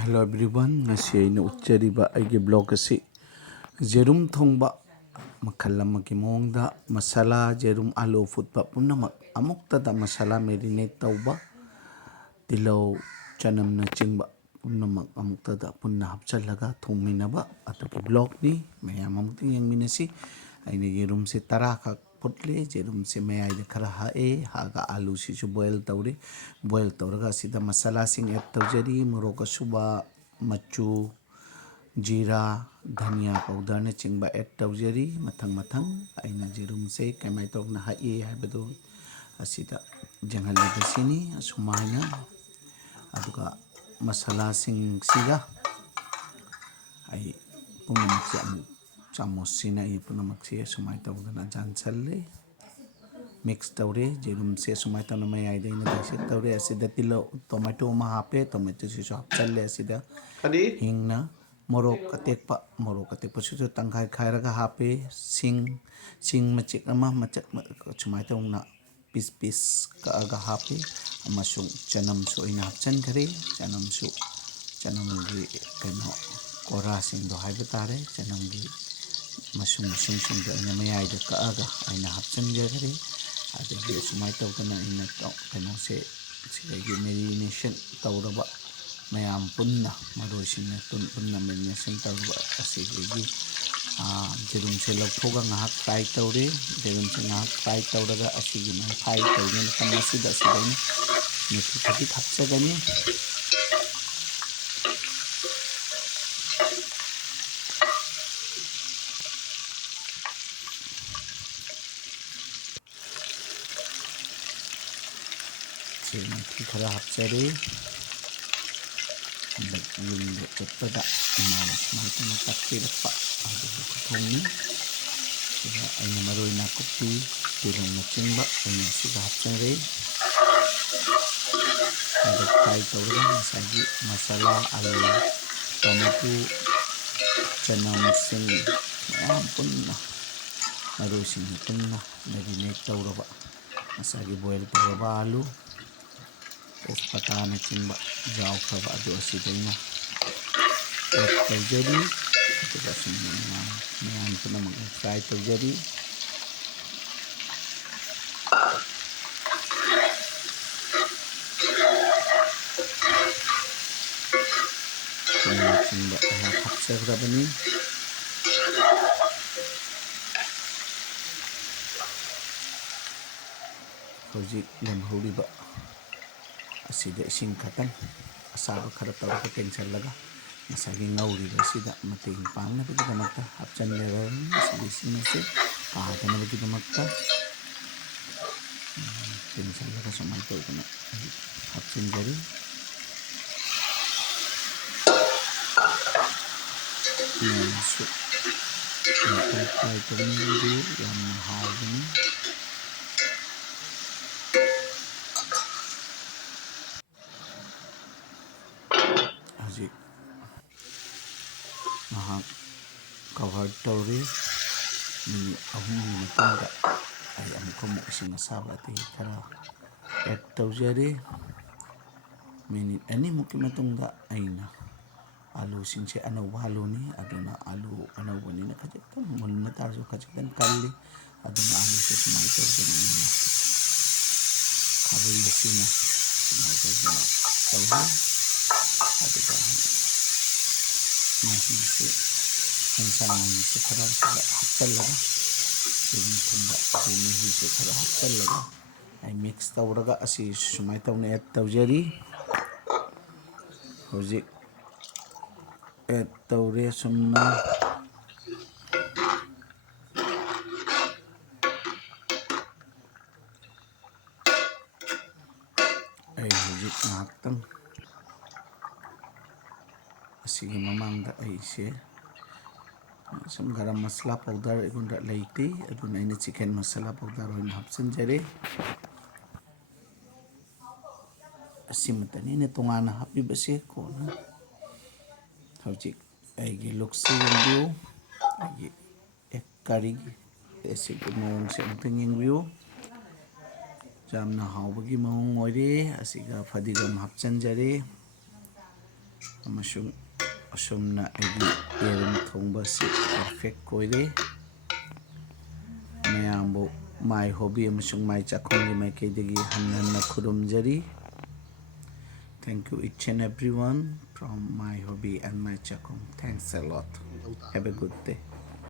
Hello everyone, ngasi aina utjariba aige blog asi jerum thongba makal amagi mawngda masala jerum alu futba pumnamak amukta da masala marinate tauba tilau chanamna chingba pumnamak amukta da punna hapchalaga thongminaba atuki blog ni mayam amukta yengminasi aina jerum se taraka putle jerum se mayai da khara hae haga alu si su boil tawraga sida masala sing add tawjari morok asuba machu जीरा धनिया powder ने चिंबा add तौजरी मथंग अइना जेरुम से कमाई तौना high हाइबदो असिदा जंगलीबसिनी असुमाइना अदुगा मसाला सिंग सिगा आई पुनमक से चामच सिना ई पुनमक से सुमाइ तौदना जानसले mix तौरे जेरुम से सुमाइ तौना मै आइदैना दाइसे तौरे असिदा तिलो tomato मा हापे टोमेटो सिसु हापचले असिदा हिंगना morok atekpa susu tangkai khairaga hape sing macik ama macak cumai tongna pis ka aga hape amasung chanam su ina hapchan kare chanam gi keno kora sing do hai batare chanam gi masung sing do ina mayai da ka aga ina hapchan ja kare ade gi sumai tawna ina keno se gi marination tawraba mayam punna maroi singna punna marination tawraba asigi jerum se lokhoga ngahak fry tawre jerum se ngahak fry tawraga asigi na fry tawne na tamasida sidaini methi khati khapchagani se methi khara hapchare yung cepada Emana Takpirakpa ada kutongni sila ay na maroi na kopi tulong na chingba ay na siga hapchare ada fry tawra masagi masala alu tomato chanam sing punna maroi sing punna marinate tawra ba masagi boil tawra alu patana chingba jaw khaba adu asidayna tawjari atuga sumna mayan punamak fry tawjari chingba hapsagrabani hojik lemhuriba asida ising khatang asaba khara tawra cancel laga masagi ngauri asida mating pangna bagi hapchan level asida ising se paadana bagi damakta cancel laga samai tawna hapchan jari so kai tawni yang hawni hajik mahak cover tawre ni ahumi matanga ay amukta mo ising asaba ti khara add tawjari minute ani mukimatungda aina alu singse anauba alu ni aduna alu anauba ni nakajektan mulna tarso kajektan kalli aduna alu se sumai tawjana ina khabil sina sumai tawjana tawha aduga mahi se insang mahi se khara hapchal laga yung thumba mahi se khara hapchal laga ay mix tawraga asi sumai tawna add tawjari hojik add tawre sumna ay hojik ngaktang asigi mamangda ay se sum garam masala powder igunda laiti aduna ina chicken masala powder hoin hapchan jare asimatani ne tongana happy base ko na hojik aigi luksi view aigi curry ese mawng se amtang view jamna hawbagi mawng oire asiga fadigam hapchan jare ꯑꯃꯁꯨꯡ ꯑꯁꯨꯝꯅ ꯑꯩꯒꯤ ꯌꯦꯔꯨꯝ ꯊꯣꯡꯕꯁꯤ perfect ꯑꯣꯏꯔꯦ. ꯃꯌꯥꯝꯕꯨ ꯃꯥꯏ hobby ꯑꯃꯁꯨꯡ ꯃꯥꯏ ꯆꯥꯛꯈꯨꯝꯒꯤ ꯃꯥꯏꯀꯩꯗꯒꯤ ꯍꯟꯅ ꯈꯨꯔꯨꯝꯖꯔꯤ. Thank you each and everyone from my hobby and my chakum. Thanks a lot. Have a good day.